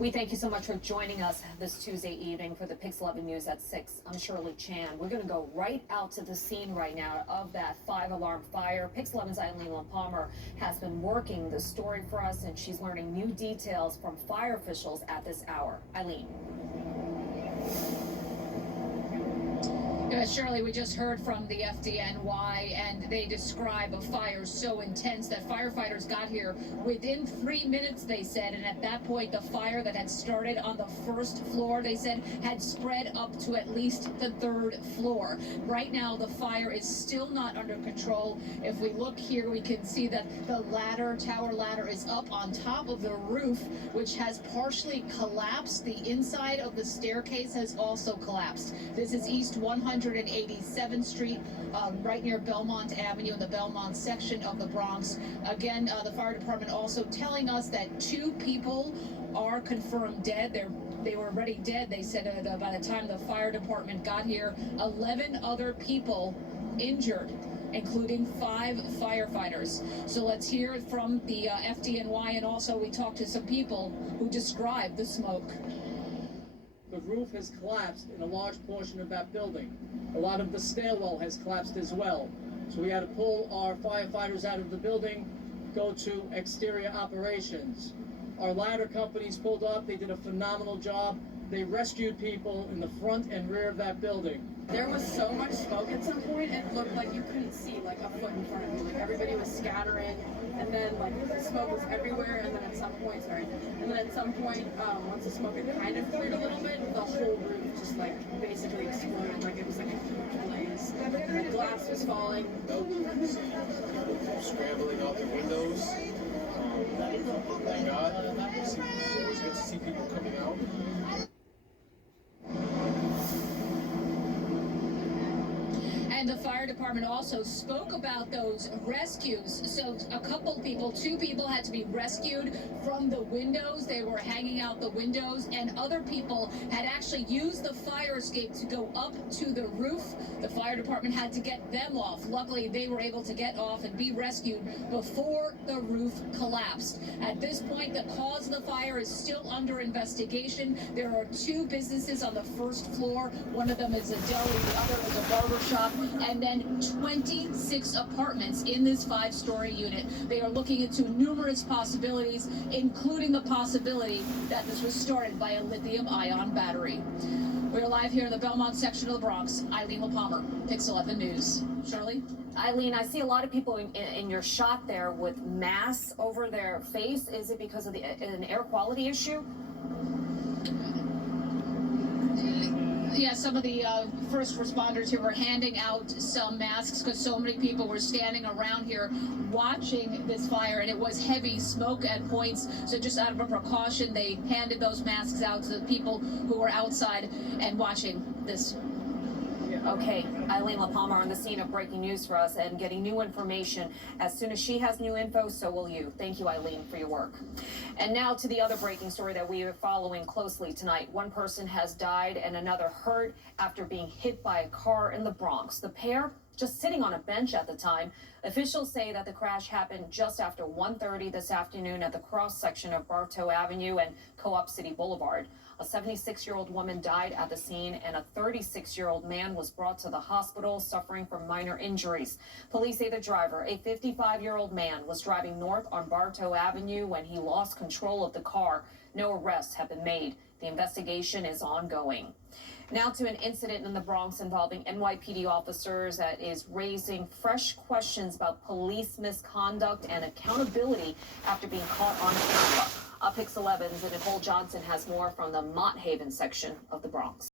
We thank you so much for joining us this Tuesday evening for the PIX11 News at 6. I'm Shirley Chan. We're going to go right out to the scene right now of that 5-alarm fire. PIX11's Eileen Palmer has been working the story for us, and she's learning new details from fire officials at this hour. Eileen. Shirley, we just heard from the FDNY, and they describe a fire so intense that firefighters got here within 3 minutes, they said, and at that point, the fire that had started on the first floor, they said, had spread up to at least the 3rd floor. Right now, the fire is still not under control. If we look here, we can see that the tower ladder is up on top of the roof, which has partially collapsed. The inside of the staircase has also collapsed. This is East 187th Street, right near Belmont Avenue in the Belmont section of the Bronx. Again, the fire department also telling us that 2 people are confirmed dead. They were already dead. They said by the time the fire department got here, 11 other people injured, including 5 firefighters. So let's hear from the FDNY, and also we talked to some people who described the smoke. The roof has collapsed in a large portion of that building. A lot of the stairwell has collapsed as well. So we had to pull our firefighters out of the building, go to exterior operations. Our ladder companies pulled up. They did a phenomenal job. They rescued people in the front and rear of that building. There was so much smoke at some point, it looked like you couldn't see like a foot in front of you. Like everybody was scattering, and then like the smoke was everywhere. And then at some point, once the smoke had kind of cleared a little bit, the whole roof just like basically exploded. Like it was like a huge blaze. The glass was falling. People scrambling out the windows. Thank God. It's always good to see people coming out. And the fire department also spoke about those rescues. So two people had to be rescued from the windows. They were hanging out the windows, and other people had actually used the fire escape to go up to the roof. The fire department had to get them off. Luckily, they were able to get off and be rescued before the roof collapsed. At this point, the cause of the fire is still under investigation. There are 2 businesses on the 1st floor. One of them is a deli, the other is a barber shop, and then 26 apartments in this 5-story unit. They are looking into numerous possibilities, including the possibility that this was started by a lithium-ion battery. We're live here in the Belmont section of the Bronx. Eileen Palmer, PIX11 News. Shirley? Eileen, I see a lot of people in your shot there with masks over their face. Is it because of an air quality issue? Yeah, some of the first responders here were handing out some masks because so many people were standing around here watching this fire, and it was heavy smoke at points. So just out of a precaution, they handed those masks out to the people who were outside and watching this. Okay, Eileen Palmer on the scene of breaking news for us and getting new information. As soon as she has new info, so will you. Thank you, Eileen, for your work. And now to the other breaking story that we are following closely tonight. One person has died and another hurt after being hit by a car in the Bronx. The pair just sitting on a bench at the time. Officials say that the crash happened just after 1:30 this afternoon at the cross section of Bartow Avenue and Co-op City Boulevard. A 76-year-old woman died at the scene, and a 36-year-old man was brought to the hospital suffering from minor injuries. Police say the driver, a 55-year-old man, was driving north on Bartow Avenue when he lost control of the car. No arrests have been made. The investigation is ongoing. Now to an incident in the Bronx involving NYPD officers that is raising fresh questions about police misconduct and accountability after being caught on camera. PIX11's Nicole Johnson has more from the Mott Haven section of the Bronx.